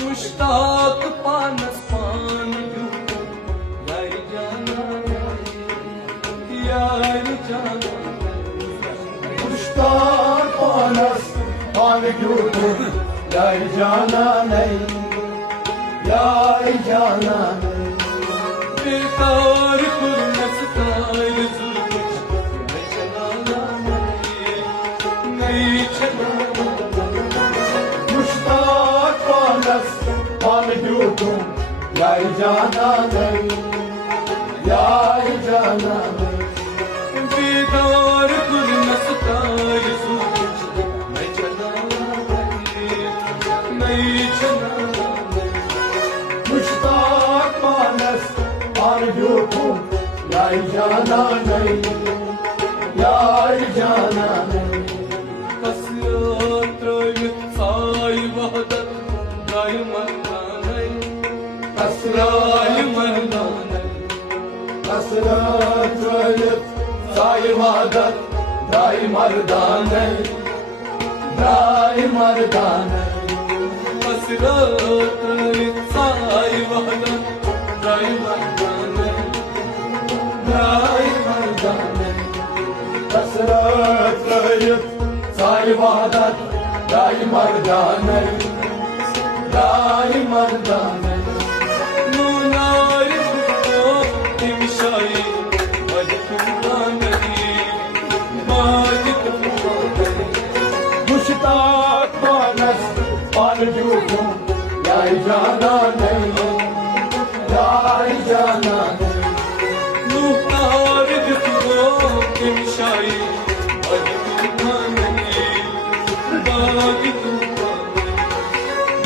मुश्ताक पानस पान यूं यार जाना नहीं, यार जाना मुश्ताक पानस पान यूं यार जाना नहीं, यार जाना नहीं। बेकार कुर्नस्तार जुल्फ़ मैं चलाना नहीं चलाना। मुश्ताक पानस पान यूं यार जाना नहीं, यार जाना नहीं। बेकार कुर्नस्तार जुल्फ़ मैं चलाना नहीं चलाना। मुश्ताक पानस पान यूं यार जाना नहीं, यार जाना नहीं। Kasratrayıt say vahdat day merdanay, Kasrat merdanay. Kasrat rayet say vadat day mardanay, day mardanay. Kasratrayıt say vahdat day merdanay, day merdanay. Kasrat rayet say vadat day mardanay, day mardanay. Munay kutlu imşay madhuranay, madhuranay. Mushtaq पानस पान यूं यार जाना नहीं, यार जाना नहीं। Muhtar kutlu imşay madhuranay, madhuranay.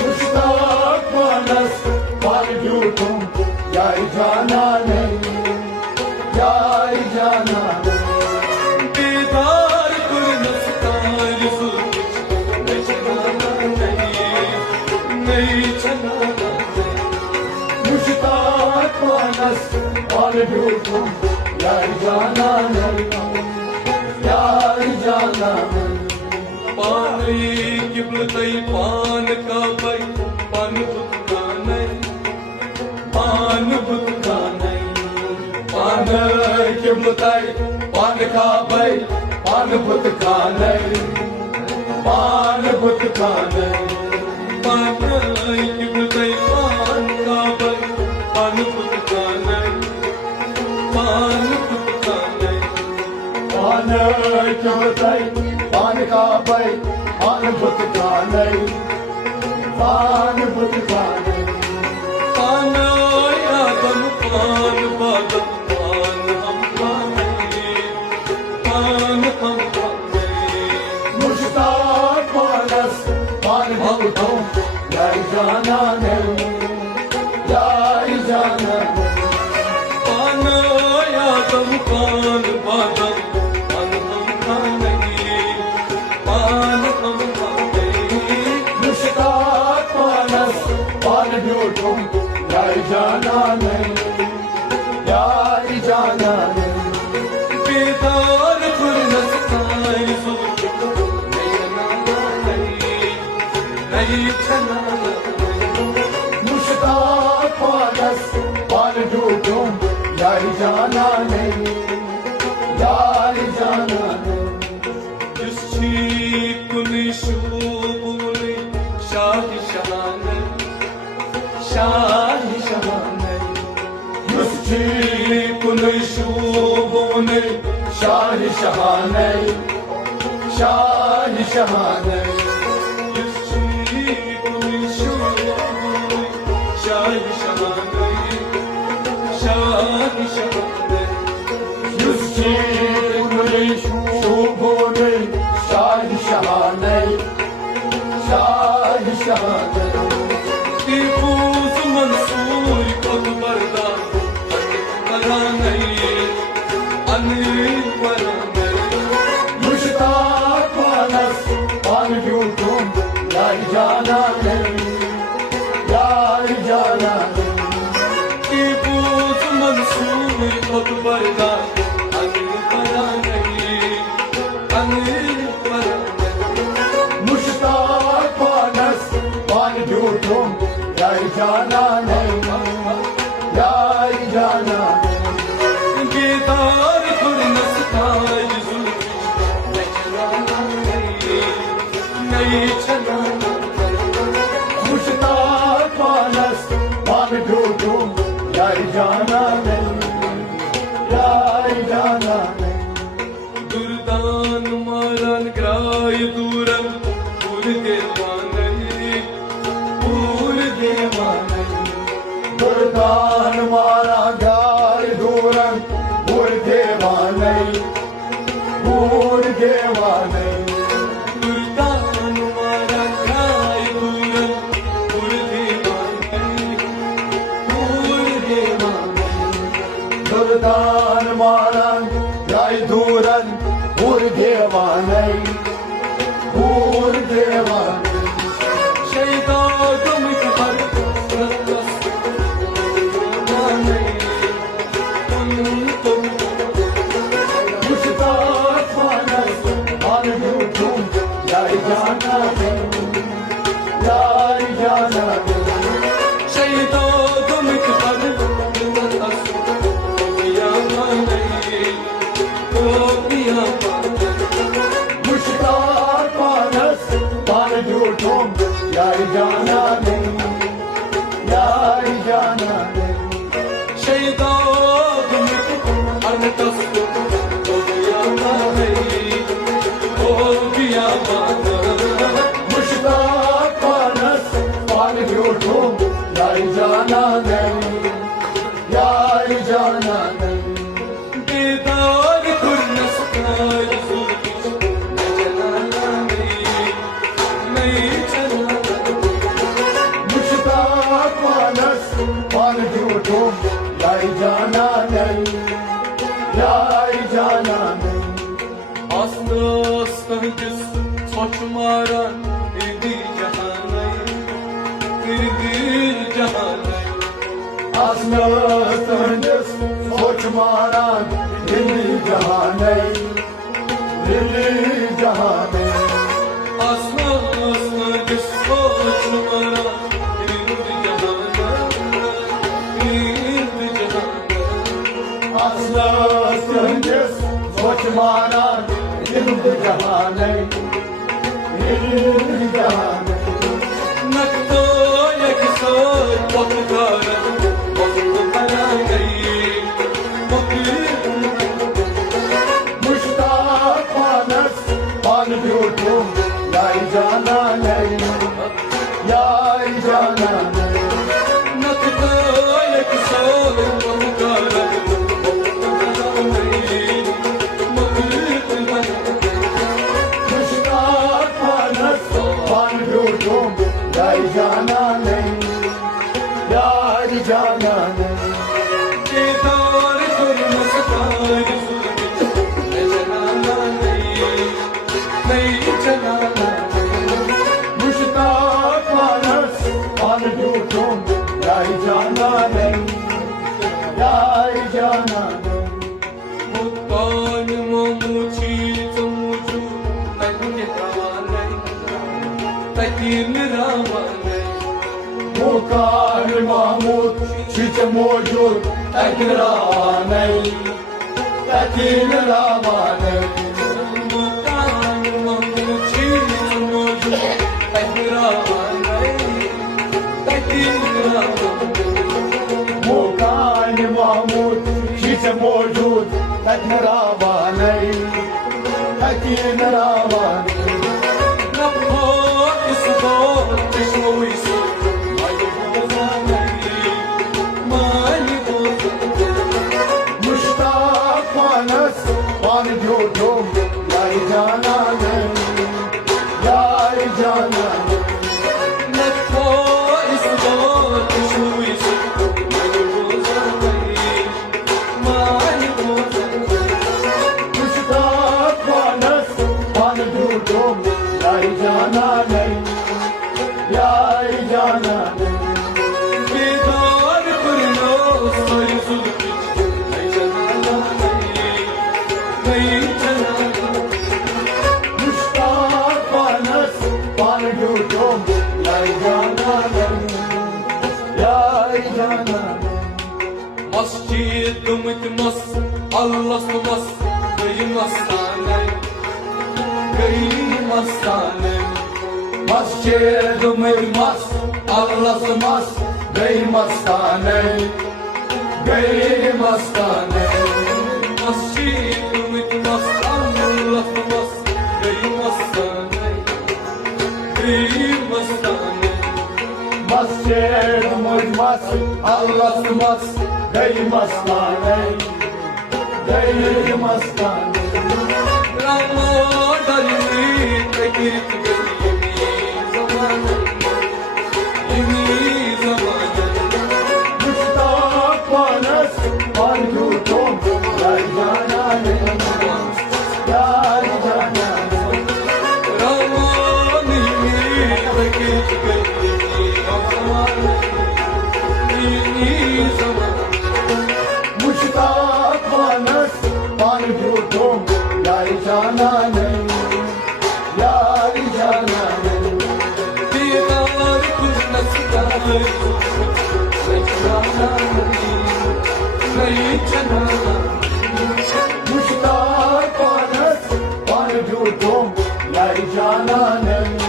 Mushtaq पानस पान यूं यार जाना नहीं, यार जाना नहीं। बेदार कुर्नस्तार जुल्फ़ मैं चलाना नहीं चलाना। मुश्ताक पानस पान यूं यार जाना नहीं, यार जाना नहीं। पान किबलतई पान का भाई पान बुतका नहीं, पान बुतका नहीं। पान किबलतई पान खा भाई पान बुत खा नहीं, पान बुत खा नहीं। पान किबलतई पान का भाई पान बुतका नहीं, पान बुतका नहीं। पान किबलतई पान खा भाई पान बुत खा नहीं, पान बुत खा नहीं। पान आदम पान बादम पान हम पाने, पान हम पाने। मुश्ताक पानस पान यूं यार जाना नहीं, यार जाना नहीं। पान आदम पान बादम पान हम पाने, पान हम पाने। मुश्ताक पानस पान यूं यार जाना नहीं, यार जाना नहीं। बेदार कुर्नस्तार जुल्फ़ मैं चलाना नहीं चलाना। मुश्ताक पानस पान यूं यार जाना नहीं, यार जाना नहीं। Yüzçi şubuli şahi şahane, şahi şahane. Yüzçi şubuni şahi şahane, şahi şahane. Yüzçi şubuli şahi şahane, şahi şahane. Yüzçi şubuni şahi şahane, şahi şahane. Difuz Mansur Akbar'dan bana नहीं, अनिल बना नहीं। मुश्ताक पानस पान यूं यार जाना नहीं, यार जाना नहीं। Difuz Mansur Akbar'dan अनिल बना नहीं, अनिल बना नहीं। मुश्ताक पानस पान यूं यार जाना नहीं यार जाना बेदार खुरनस ताज जुल्फी नचलाना नहीं चलाना मुश्ताक मानस मान ढूंढूं यार जाना नहीं यार जाना नहीं दुर्दान मारन ग्राय दूरन पूर देवानई दुर्दान मारा गाय दूरन पूर देवानई दुर्दान मारा ग्राय दूरन पूर देवानई दुर्दान मारा गाय दूरन पूर देवानई शैदा गम हर मुश्ताक मानस मान ढूंढूं यार जाना नहीं यार जाना नहीं शैदा गम हर मुश्ताक मानस मान ढूंढूं यार जाना नहीं यार जाना नहीं शैदा गम हर मुश्ताक मानस मान ढूंढूं यार जाना नहीं यार जाना नहीं बेदार खुरनस ताज जुल्फी नचलाना नहीं चलाना मुश्ताक मानस मान ढूंढूं यार जाना नहीं यार जाना नहीं Aslı ıskıncız saçmaran girdi cahanay Aslı sanjız soç maran dilli cahanay Aslı ıskıncız saçmaran girdi cahanay Aslı sanjız soç maran dilli cahanay Nakto yaksoy bakara bakara Mushtaq मानस मान ढूंढूं यार जाना नहीं यार जाना नहीं Nakto yaksoy bakara मुश्ताक मानस मान ढूंढूं यार जाना नहीं यार जाना नहीं बेदार खुरनस ताज जुल्फी नचलाना नहीं चलाना मुश्ताक मानस मान ढूंढूं यार जाना नहीं यार जाना नहीं मुत्तान ममुची तमुजु तके रावनै तकीन रावनै मुकार महमूद छिच मौजूद तकरानई तकीन रावनै मुत्तान ममुची तमुजु तके रावनै तकीन रावनै मुकार महमूद छिच मौजूद तकरानई तकीन रावनै नफो इस दौर किशोई से मुश्ताक मानस मान ढूंढूं यार जाना नहीं यार जाना नहीं नफो इस दौर किशोई से मुश्ताक मानस मान ढूंढूं Masjid ümit Allah tumas Gayim astane Gayim astane Masjid Mirmas, Allah'ı mas, Bey Mastane, Bey Mastane. Masjid ümit Allah tumas Gayim astane Gayim astane Masjid Mirmas, Allah'ı mas, Bey Mastane, Bey Mastane. Ramadani tekir Mustafa's Parjutum, Yar Janane, Yar Janane. Mustafa's Parjutum, Yar Janane, Yar Janane. Mustafa's Parjutum, Yar Janane.